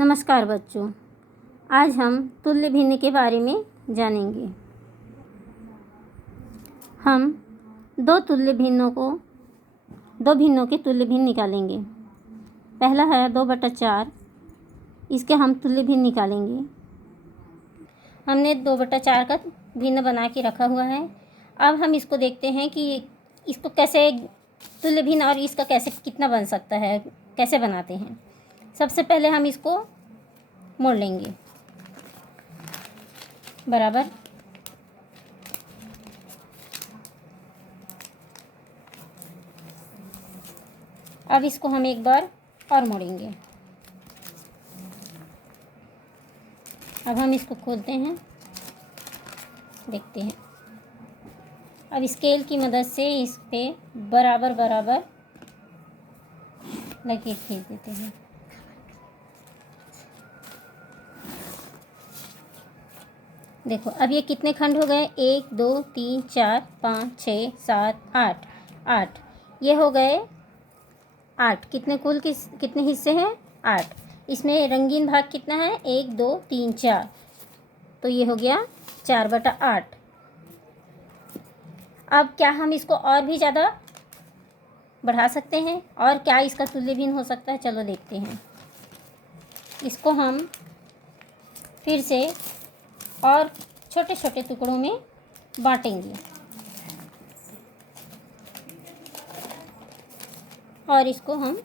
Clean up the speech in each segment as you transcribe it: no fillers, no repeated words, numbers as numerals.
नमस्कार बच्चों, आज हम तुल्य भिन्न के बारे में जानेंगे। हम दो भिन्नों के तुल्य भिन्न निकालेंगे। पहला है 2/4, इसके हम तुल्य भिन्न निकालेंगे। हमने 2/4 का भिन्न बना के रखा हुआ है। अब हम इसको देखते हैं कि इसको कैसे तुल्य भिन्न और इसका कैसे कितना बन सकता है, कैसे बनाते हैं। सबसे पहले हम इसको मोड़ लेंगे बराबर। अब इसको हम एक बार और मोड़ेंगे। अब हम इसको खोलते हैं, देखते हैं। अब स्केल की मदद से इस पे बराबर बराबर लकीर खींच देते हैं। देखो अब ये कितने खंड हो गए, 1 2 3 4 5 6 7 8 8। ये हो गए 8। कितने कितने हिस्से हैं, 8। इसमें रंगीन भाग कितना है, 1 2 3 4, तो ये हो गया 4/8। अब क्या हम इसको और भी ज़्यादा बढ़ा सकते हैं, और क्या इसका तुल्य भिन्न हो सकता है, चलो देखते हैं। इसको हम फिर से और छोटे छोटे टुकड़ों में बांटेंगे और इसको हम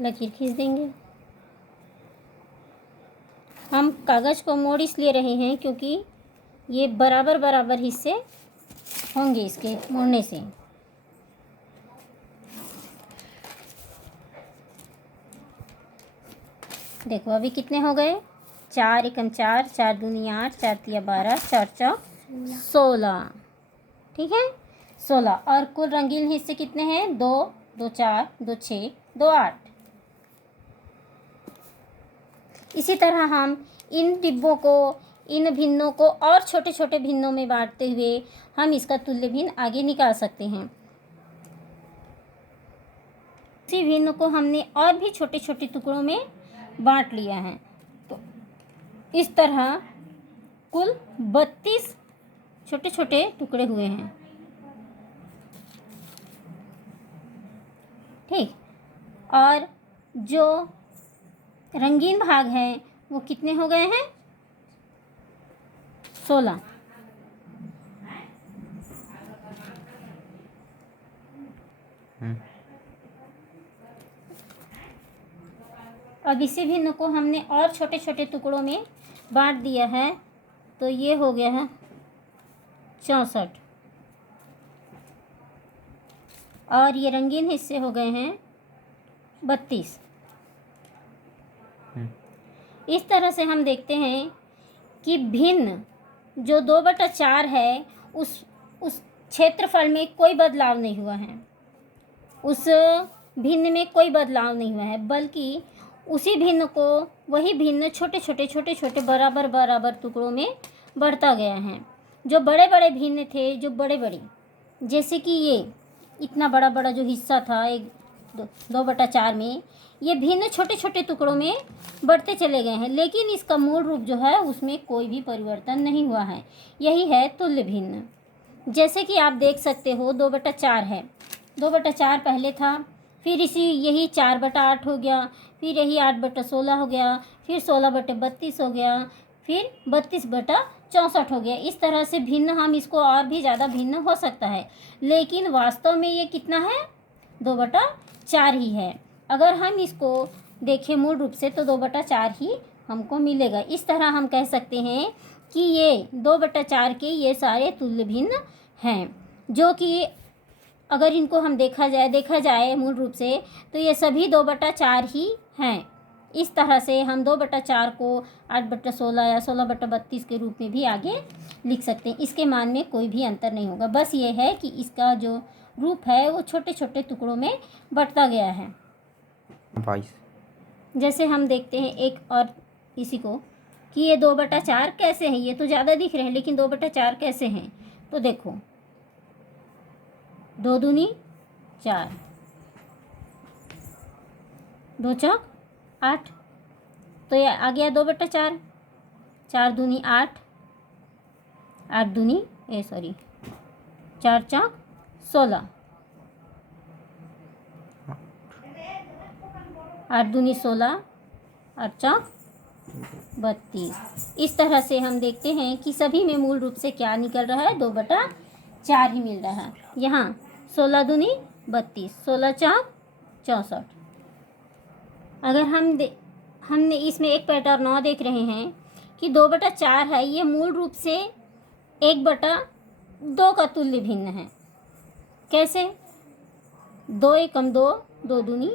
लकीर खींच देंगे। हम कागज़ को मोड़ इसलिए रहे हैं क्योंकि ये बराबर बराबर हिस्से होंगे इसके मोड़ने से। देखो अभी कितने हो गए, 4 एकम 4, 4 दूनी 8, 4 तिया 12, 4 चौक 16। ठीक है, 16। और कुल रंगीन हिस्से कितने हैं, 2 2 4 2 6 2 8। इसी तरह हम इन डिब्बों को, इन भिन्नों को और छोटे छोटे भिन्नों में बांटते हुए हम इसका तुल्य भिन्न आगे निकाल सकते हैं। इसी भिन्न को हमने और भी छोटे छोटे टुकड़ों में बांट लिया है, तो इस तरह कुल 32 छोटे छोटे टुकड़े हुए हैं। ठीक, और जो रंगीन भाग है वो कितने हो गए हैं, 16। अब इसी भिन्न को हमने और छोटे छोटे टुकड़ों में बांट दिया है, तो ये हो गया है 64। और ये रंगीन हिस्से हो गए हैं 32। इस तरह से हम देखते हैं कि भिन्न जो 2/4 है उस क्षेत्रफल में कोई बदलाव नहीं हुआ है, उस भिन्न में कोई बदलाव नहीं हुआ है, बल्कि उसी भिन्न को वही भिन्न छोटे छोटे बराबर बराबर टुकड़ों में बढ़ता गया है। जो बड़े बड़े भिन्न थे, जो बड़े बड़े, जैसे कि ये इतना बड़ा बड़ा जो हिस्सा था 2/4 में, ये भिन्न छोटे छोटे टुकड़ों में बढ़ते चले गए हैं, लेकिन इसका मूल रूप जो है उसमें कोई भी परिवर्तन नहीं हुआ है। यही है तुल्य भिन्न। जैसे कि आप देख सकते हो 2/4 है, 2/4 पहले था, फिर यही 4/8 हो गया, फिर यही 8/16 हो गया, फिर 16/32 हो गया, फिर 32/64 हो गया। इस तरह से भिन्न हम इसको और भी ज़्यादा भिन्न हो सकता है, लेकिन वास्तव में ये कितना है, 2/4 ही है। अगर हम इसको देखें मूल रूप से तो 2/4 ही हमको मिलेगा। इस तरह हम कह सकते हैं कि ये 2/4 के ये सारे तुल्य भिन्न हैं, जो कि अगर इनको हम देखा जाए मूल रूप से तो ये सभी 2/4 ही हैं। इस तरह से हम 2/4 को 8/16 या 16/32 के रूप में भी आगे लिख सकते हैं। इसके मान में कोई भी अंतर नहीं होगा, बस ये है कि इसका जो रूप है वो छोटे छोटे टुकड़ों में बढ़ता गया है। 22। जैसे हम देखते हैं एक और इसी को कि ये 2/4 कैसे हैं, ये तो ज़्यादा दिख रहे हैं, लेकिन 2/4 कैसे हैं, तो देखो 2 दूनी 4, 2 चौक 8, तो ये आ गया 2/4। 4 दूनी 8, 8 दूनी 4 चौक 16, 8 दूनी 16, 8 चौक 32। इस तरह से हम देखते हैं कि सभी में मूल रूप से क्या निकल रहा है, 2/4 ही मिल रहा है। यहाँ 16 दूनी 32, 16 चौक 64। अगर हमने इसमें एक पैटर्न और देख रहे हैं कि 2/4 है, ये मूल रूप से 1/2 का तुल्य भिन्न है। कैसे? 2 एकम 2, 2 दूनी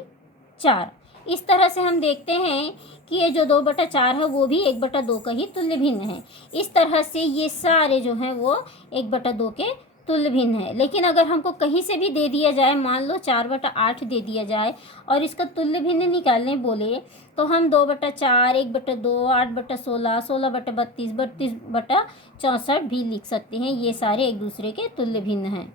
4। इस तरह से हम देखते हैं कि ये जो 2/4 है वो भी 1/2 का ही तुल्य भिन्न है। इस तरह से ये सारे जो हैं वो 1/2 के तुल्य भिन्न है। लेकिन अगर हमको कहीं से भी दे दिया जाए, मान लो 4/8 दे दिया जाए और इसका तुल्य भिन्न निकालने बोले, तो हम 2/4, 1/2, 8/16, 16/32, 32/64 भी लिख सकते हैं। ये सारे एक दूसरे के तुल्य भिन्न हैं।